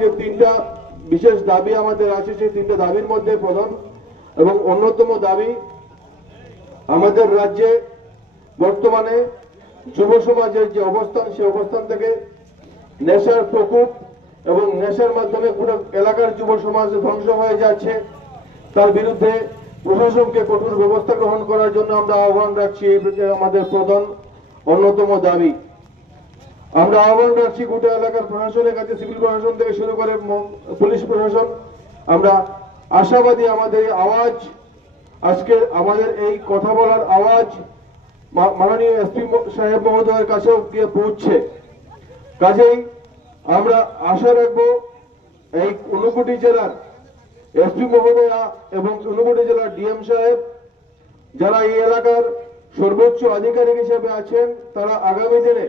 যে তিনটা বিশেষ দাবি আমাদের আছে, সেই তিনটা দাবির মধ্যে প্রধান এবং অন্যতম দাবি আমাদের রাজ্যে বর্তমানে যুব সমাজের যে অবস্থান, সেই অবস্থান থেকে নেশার প্রকোপ এবং নেশার মাধ্যমে পুরো এলাকার যুব সমাজ ধ্বংস হয়ে যাচ্ছে, তার বিরুদ্ধে প্রশাসনকে কঠোর ব্যবস্থা গ্রহণ করার জন্য আমরা আহ্বান রাখছি। আমাদের প্রধান অন্যতম দাবি। আমরা আহ্বান রাখছি গোটা এলাকার প্রশাসনের কাছে, সিভিল প্রশাসন থেকে শুরু করে পুলিশ প্রশাসন। আমরা আশাবাদী আমাদের এই আওয়াজ, আজকে আমাদের এই কথা বলার আওয়াজ মাননীয় এসপি সাহেব মহোদয়ের কাছেও গিয়ে পৌঁছছে। কাজেই আমরা আশা রাখবো এই ঊনকোটি জেলার এসপি মহোদয়া এবং ঊনকোটি জেলার ডিএম সাহেব, যারা এই এলাকার সর্বোচ্চ আধিকারিক হিসেবে আছেন, তারা আগামী দিনে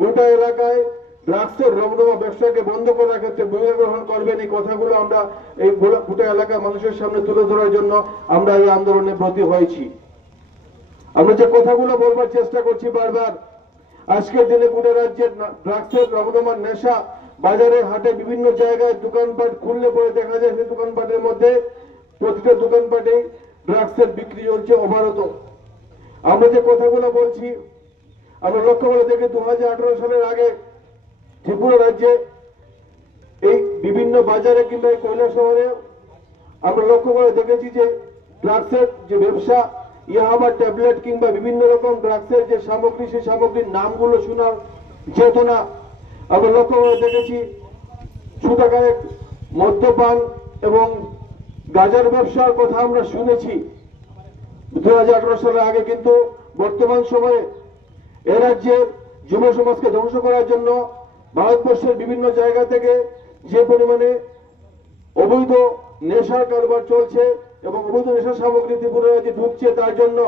গোটা এলাকায় ড্রাগসের রমরমা ব্যবসাকে বন্ধ করার ক্ষেত্রে ভূমিকা গ্রহণ করবেন। এই কথাগুলো আমরা এই গোটা এলাকার মানুষের সামনে তুলে ধরার জন্য আমরা এই আন্দোলনে ব্রতী হয়েছি। আমরা যে কথাগুলো বলবার চেষ্টা করছি বারবার, আজকের দিনে গোটা রাজ্যের ড্রাগসের রমরমার নেশা বাজারে হাটে বিভিন্ন জায়গায় দোকানপাট খুললে পরে দেখা যায় সেই দোকানপাটের মধ্যে প্রতিটা দোকানপাটে ড্রাগসের বিক্রি চলছে অবারত। আমরা যে কথাগুলো বলছি, আমরা লক্ষ্য করে দেখি 2018 সালের আগে ত্রিপুরা রাজ্যে এই বিভিন্ন বাজারে কিংবা এই কৈলা শহরে আমরা লক্ষ্য করে দেখেছি যে ড্রাগসের যে ব্যবসা, ইয়াবা ট্যাবলেট কিংবা বিভিন্ন রকম ড্রাগসের যে সামগ্রী, সেই সামগ্রীর নামগুলো শোনার যেত না। আমরা লক্ষ্য করে দেখেছি সুদাকারে মদ্যপান এবং গাঁজার ব্যবসার কথা আমরা শুনেছি 2018 সালের আগে। কিন্তু বর্তমান সময়ে এ রাজ্যের যুব সমাজকে ধ্বংস করার জন্য ভারতবর্ষের বিভিন্ন জায়গা থেকে যে পরিমাণে অবৈধ নেশার কারবার চলছে এবং অবৈধ নেশার সামগ্রী ত্রিপুরা রাজ্যে ঢুকছে, তার জন্য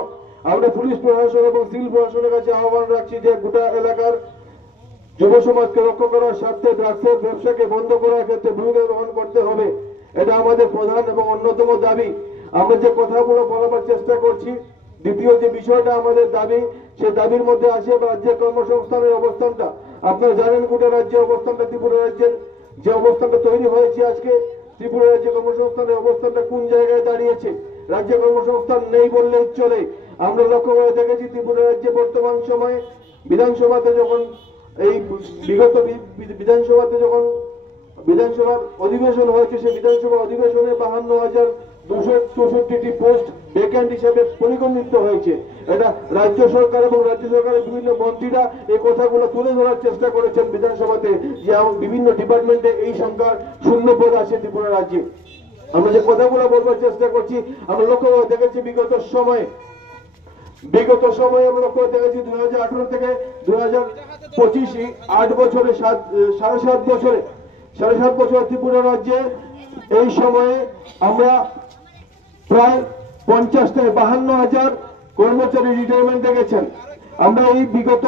আমরা পুলিশ প্রশাসন এবং সিভিল প্রশাসনের কাছে আহ্বান রাখছি যে গোটা এলাকার যুব সমাজকে রক্ষা করার স্বার্থে ড্রাগসের ব্যবসাকে বন্ধ করার ক্ষেত্রে ভূমিকা গ্রহণ করতে হবে। এটা আমাদের প্রধান এবং অন্যতম দাবি। আমরা যে কথাগুলো বলার চেষ্টা করছি, দ্বিতীয় যে বিষয়টা আমাদের দাবি, সে দাবির মধ্যে আছে রাজ্যের কর্মসংস্থানের অবস্থানটা। আপনারা জানেন গোটা রাজ্যের অবস্থানটা, ত্রিপুরা রাজ্যের যে অবস্থানটা তৈরি হয়েছে আজকে, ত্রিপুরা রাজ্যের কর্মসংস্থানের অবস্থানটা কোন জায়গায় দাঁড়িয়েছে। রাজ্যে কর্মসংস্থান নেই বললেই চলে। আমরা লক্ষ্য করে দেখেছি ত্রিপুরা রাজ্যে বর্তমান সময়ে বিধানসভাতে যখন এই বিগত বিধানসভাতে যখন বিধানসভার অধিবেশন হয়েছে, সেই বিধানসভা অধিবেশনে 52,264টি পোস্ট ভ্যাকেন্ট হিসেবে পরিগণিত হয়েছে। এটা রাজ্য সরকার এবং রাজ্য সরকারের বিভিন্ন মন্ত্রীরা এই কথাগুলো তুলে ধরার চেষ্টা করেছেন বিধানসভাতে, যে বিভিন্ন ডিপার্টমেন্টে এই সংখ্যার শূন্য পদ আছে ত্রিপুরা রাজ্যে। আমরা যে কথাগুলো বলবার চেষ্টা করছি, আমরা লক্ষ্য করে দেখেছি বিগত সময়ে আমরা লক্ষ্য করে দেখেছি 2018 থেকে 2025 8 বছরে সাড়ে সাত বছর ত্রিপুরা রাজ্যে এই সময়ে আমরা প্রায় 50 থেকে 52,000 কর্মচারী রিটায়ারমেন্ট দেখেছেন। আমরা এই বিগত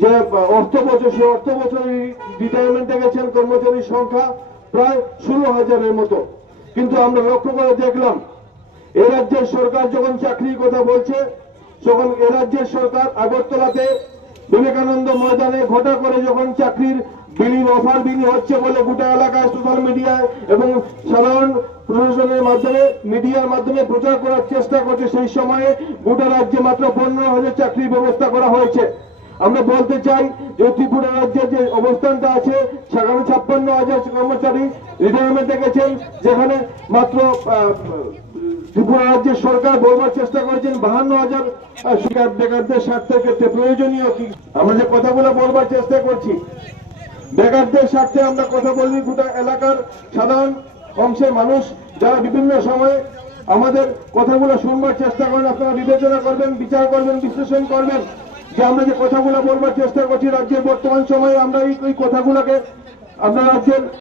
যে অর্থ বছর, সেই অর্থ বছরে রিটায়ারমেন্ট দেখেছেন কর্মচারীর সংখ্যা প্রায় 16,000-এর মতো। কিন্তু আমরা লক্ষ্য করে দেখলাম এ রাজ্যের সরকার যখন চাকরির কথা বলছে, তখন এ রাজ্যের সরকার আগরতলাতে বিবেকানন্দ ময়দানে ঘটা করে যখন চাকরির অফার বিলি হচ্ছে বলে গোটা এলাকায় সোশ্যাল মিডিয়ায় এবং সাধারণ প্রশাসনের মাধ্যমে মিডিয়ার মাধ্যমে প্রচার করার চেষ্টা করছে, সেই সময়ে গোটা রাজ্যে মাত্র 15,000 চাকরির ব্যবস্থা করা হয়েছে। আমরা বলতে চাই যে ত্রিপুরা রাজ্যের যে অবস্থানটা আছে, সেখানে 56,000 কর্মচারী রিটায়ারমেন্ট দেখেছেন, যেখানে মাত্র ত্রিপুরা রাজ্যের সরকার বলবার চেষ্টা করেছেন 52,000 বেকারদের স্বার্থের ক্ষেত্রে প্রয়োজনীয় কি। আমরা যে কথাগুলো বলবার চেষ্টা করছি, বেকারদের স্বার্থে আমরা কথা বলি গোটা এলাকার সাধারণ অংশের মানুষ যারা বিভিন্ন সময়ে আমাদের কথাগুলো শুনবার চেষ্টা করেন। আপনারা বিবেচনা করবেন, বিচার করবেন, বিশ্লেষণ করবেন যে আমরা যে কথাগুলো বলবার চেষ্টা করছি রাজ্যের বর্তমান সময়ে আমরা এই কথাগুলোকে আমরা রাজ্যের